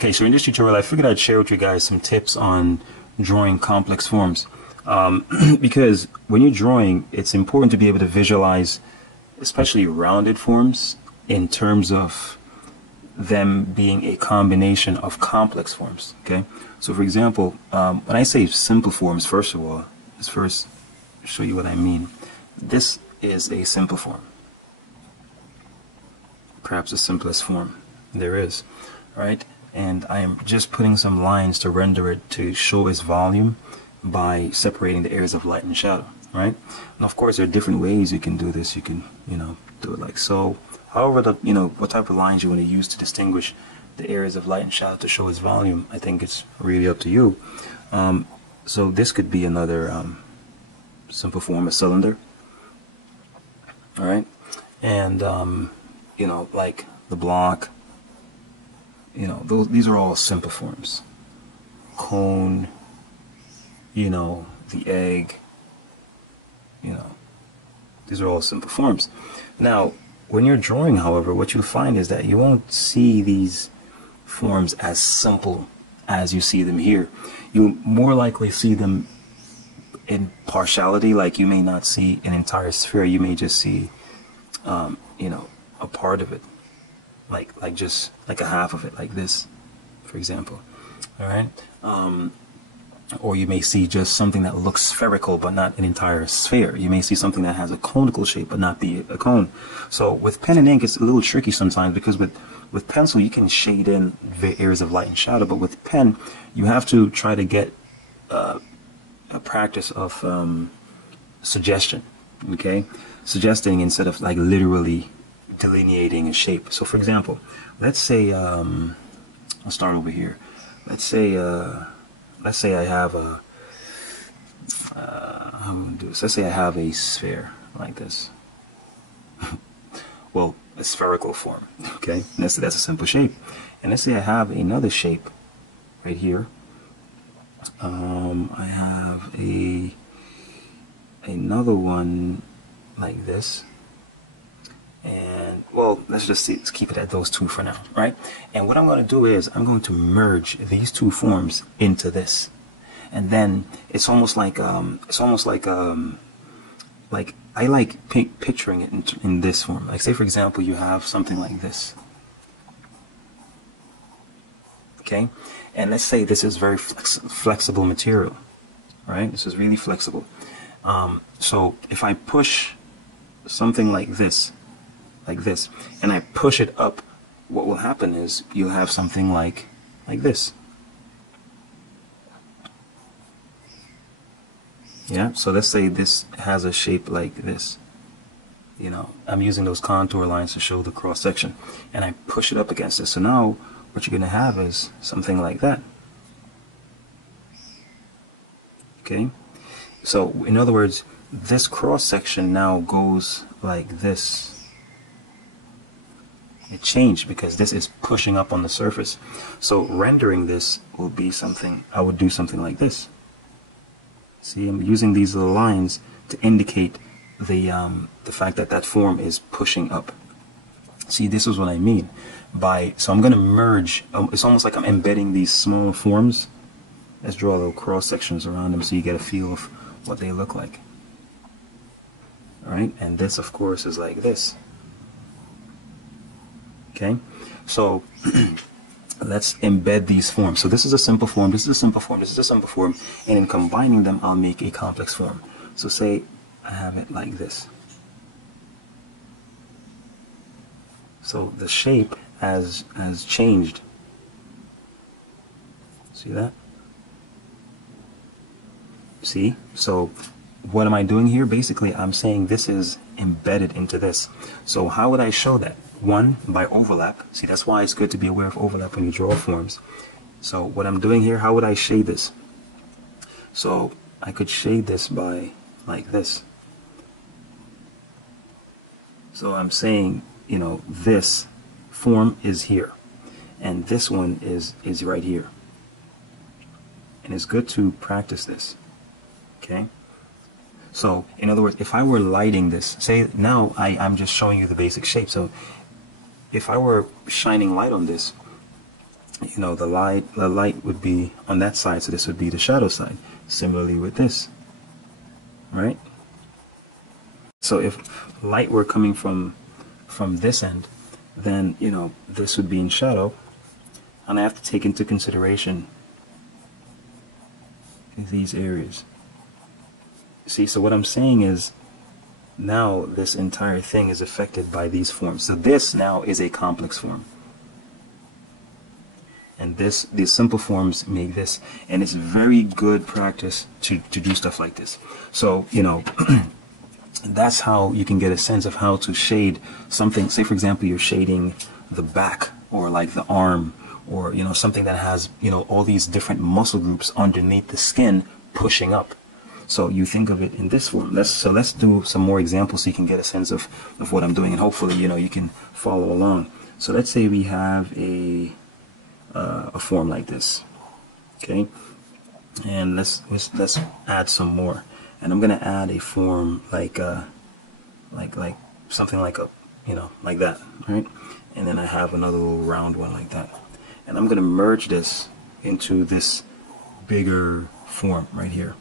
Okay, so in this tutorial, I figured I'd share with you guys some tips on drawing complex forms. Because when you're drawing, it's important to be able to visualize, especially rounded forms, in terms of them being a combination of complex forms. Okay, so for example, when I say simple forms, first of all, let's first show you what I mean. This is a simple form, perhaps the simplest form there is, right? And I am just putting some lines to render it to show its volume by separating the areas of light and shadow, right? And of course, there are different ways you can do this. You can, do it like so. However, what type of lines you want to use to distinguish the areas of light and shadow to show its volume, I think it's really up to you. So this could be another simple form, a cylinder, all right? And, like the block, these are all simple forms. Cone, the egg, these are all simple forms. Now, when you're drawing, however, what you'll find is that you won't see these forms as simple as you see them here. You'll more likely see them in partiality, like you may not see an entire sphere, you may just see, a part of it. Like just like a half of it, like this, for example. All right, or you may see just something that looks spherical but not an entire sphere. You may see something that has a conical shape but not be a cone. So with pen and ink, it's a little tricky sometimes, because with pencil you can shade in the areas of light and shadow, but with pen you have to try to get a practice of suggestion. Okay, suggesting instead of like literally delineating a shape. So for example, let's say I'll start over here. Let's say I have a how am I going to do this? Let's say I have a sphere like this. Well, a spherical form. Okay, and that's a simple shape. And let's say I have another shape right here. I have another one like this. And well, let's keep it at those two for now, right? And what I'm going to do is I'm going to merge these two forms into this, and then it's almost like I like picturing it in this form. Like, say for example, you have something like this, okay? And let's say this is very flexible material, right? This is really flexible. So if I push something like this, and I push it up, what will happen is you'll have something like this. Yeah, so let's say this has a shape like this. I'm using those contour lines to show the cross section, and I push it up against this. So now what you're going to have is something like that. Okay, so in other words, this cross section now goes like this. It changed because this is pushing up on the surface. So rendering this will be something, I would do something like this. See, I'm using these little lines to indicate the fact that that form is pushing up. See, this is what I mean by, so I'm going to merge, it's almost like I'm embedding these small forms. Let's draw little cross sections around them so you get a feel of what they look like. Alright, and this of course is like this. Okay, so let's embed these forms. So this is a simple form, this is a simple form, this is a simple form, and in combining them I'll make a complex form. So say I have it like this. So the shape has changed. See that? See? So what am I doing here? Basically I'm saying this is embedded into this. So how would I show that? One, by overlap. See, that's why it's good to be aware of overlap when you draw forms. So what I'm doing here, how would I shade this? So I could shade this by like this. So I'm saying, this form is here, and this one is right here. And it's good to practice this. Okay? So, in other words, if I were lighting this, say now I'm just showing you the basic shape. So if I were shining light on this, the light would be on that side, so this would be the shadow side. Similarly with this, right? So if light were coming from this end, then this would be in shadow, and I have to take into consideration these areas. See, so what I'm saying is now this entire thing is affected by these forms. So this now is a complex form. And these simple forms make this, and it's very good practice to do stuff like this. So, that's how you can get a sense of how to shade something. Say, for example, you're shading the back, or like the arm, or, something that has, all these different muscle groups underneath the skin pushing up. So you think of it in this form. Let's do some more examples so you can get a sense of what I'm doing, and hopefully, you can follow along. So let's say we have a form like this, okay, and let's add some more, and I'm gonna add a form like something like like that, right? And then I have another little round one like that, and I'm gonna merge this into this bigger form right here.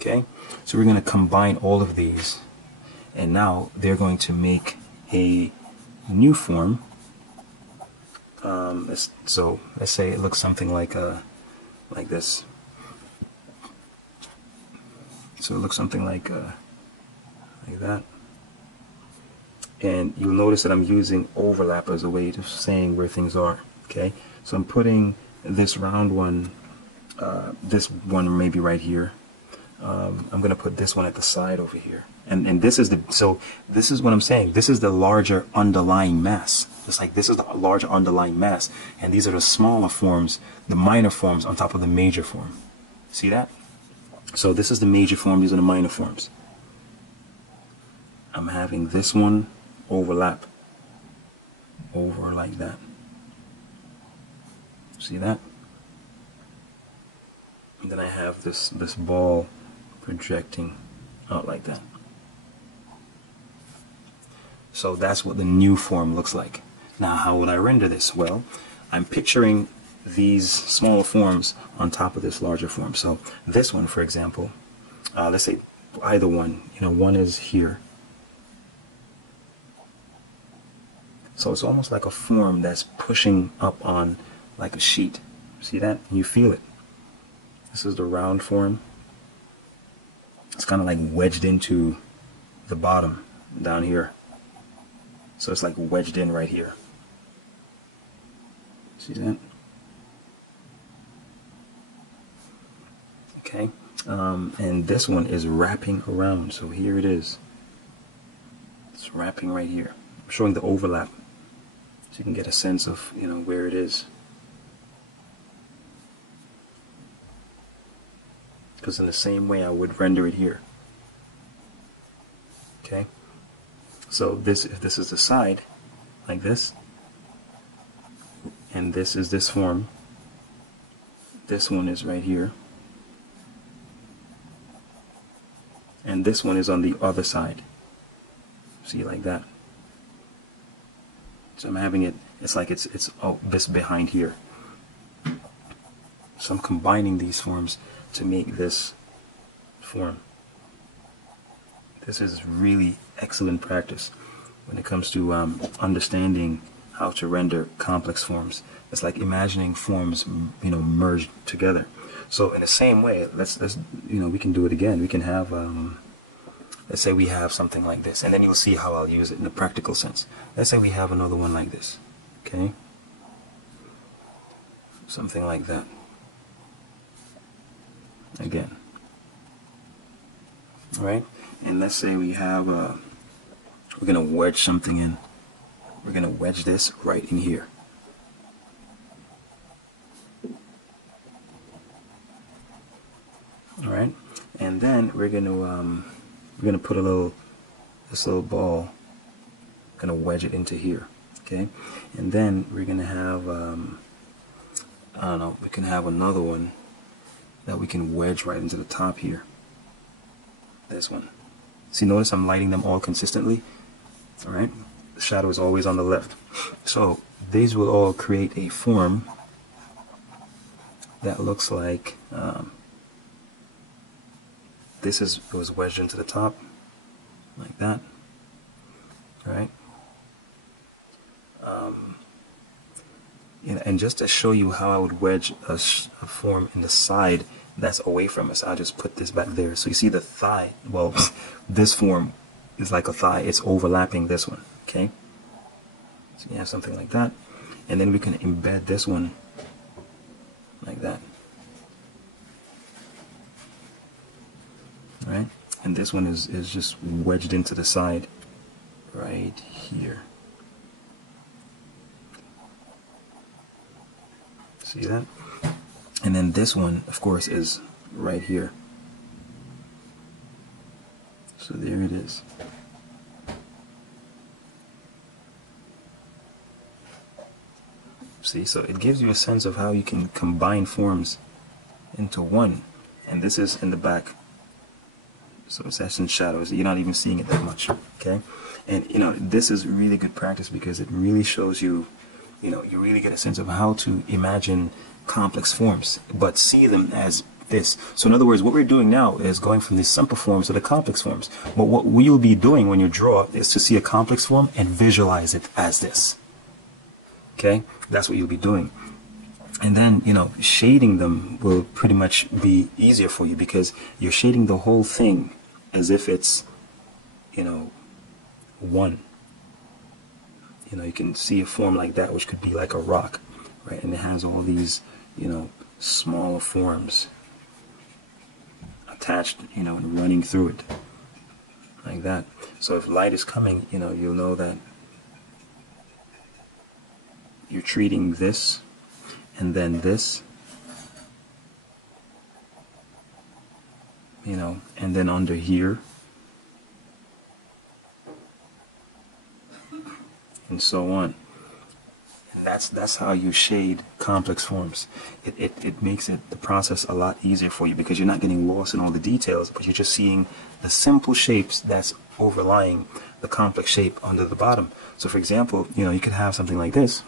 Okay, so we're gonna combine all of these, and now they're going to make a new form. So let's say it looks something like this. So it looks something like that. And you'll notice that I'm using overlap as a way of saying where things are. Okay, so I'm putting this round one, this one maybe right here. I'm gonna put this one at the side over here, and this is this is what I'm saying. This is the larger underlying mass. Just like this is the larger underlying mass, and these are the smaller forms, the minor forms on top of the major form. See that? So this is the major form, these are the minor forms. I'm having this one overlap over like that. See that? And then I have this ball projecting out like that. So that's what the new form looks like. Now, how would I render this? Well, I'm picturing these smaller forms on top of this larger form. So this one, for example, let's say either one, one is here. So it's almost like a form that's pushing up on like a sheet. See that? You feel it. This is the round form. It's kind of like wedged into the bottom down here. So it's like wedged in right here. See that? Okay. And this one is wrapping around. So here it is. It's wrapping right here. I'm showing the overlap so you can get a sense of, where it is. Because in the same way I would render it here. Okay. So if this is the side, like this, and this is this form, this one is right here, and this one is on the other side. See, like that. So I'm having it, it's like it's this behind here. So I'm combining these forms to make this form. This is really excellent practice when it comes to understanding how to render complex forms. It's like imagining forms, merged together. So in the same way, let's we can do it again. We can have, let's say we have something like this, and then you'll see how I'll use it in a practical sense. Let's say we have another one like this, okay? Something like that. Again. All right? And let's say we have, we're going to wedge something in. We're going to wedge this right in here. All right? And then we're going to put this little ball, going to wedge it into here. Okay? And then we're going to have, I don't know, we can have another one that we can wedge right into the top here. This one. See, notice I'm lighting them all consistently. Alright? The shadow is always on the left. So these will all create a form that looks like it was wedged into the top like that, right? And just to show you how I would wedge a form in the side that's away from us, I'll just put this back there. So you see the thigh, well, this form is like a thigh, it's overlapping this one, okay? So you have something like that, and then we can embed this one like that, right? And this one is just wedged into the side right here. See that? And then this one, of course, is right here. So there it is. See, so it gives you a sense of how you can combine forms into one. And this is in the back. So it's in shadows. You're not even seeing it that much. Okay? And you know, this is really good practice because it really shows you, you know, you really get a sense of how to imagine complex forms, but see them as this. So in other words, what we're doing now is going from the simple forms to the complex forms. But what we'll be doing when you draw is to see a complex form and visualize it as this. Okay? That's what you'll be doing. And then, you know, shading them will pretty much be easier for you because you're shading the whole thing as if it's, you know, one. You know, you can see a form like that, which could be like a rock, right? And it has all these, you know, smaller forms attached, you know, and running through it like that. So if light is coming, you know, you'll know that you're treating this and then this, you know, and then under here, and so on. And that's how you shade complex forms. It makes the process a lot easier for you because you're not getting lost in all the details, but you're just seeing the simple shapes that's overlying the complex shape under the bottom. So for example, you know, you could have something like this.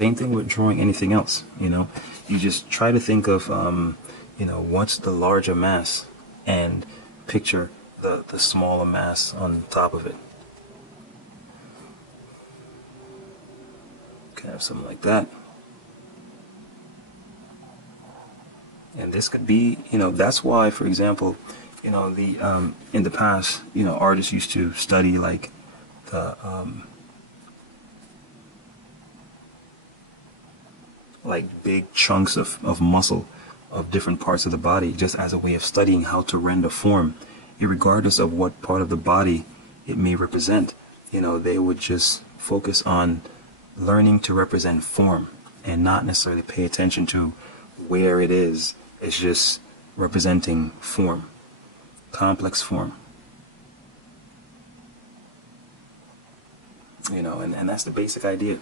Same thing with drawing anything else, you know. You just try to think of, you know, what's the larger mass and picture the smaller mass on top of it. Can have something like that. And this could be, you know, that's why, for example, you know, in the past, you know, artists used to study like the like big chunks of muscle of different parts of the body, just as a way of studying how to render form, regardless of what part of the body it may represent. You know, they would just focus on learning to represent form and not necessarily pay attention to where it is. It's just representing form, complex form. You know, and that's the basic idea.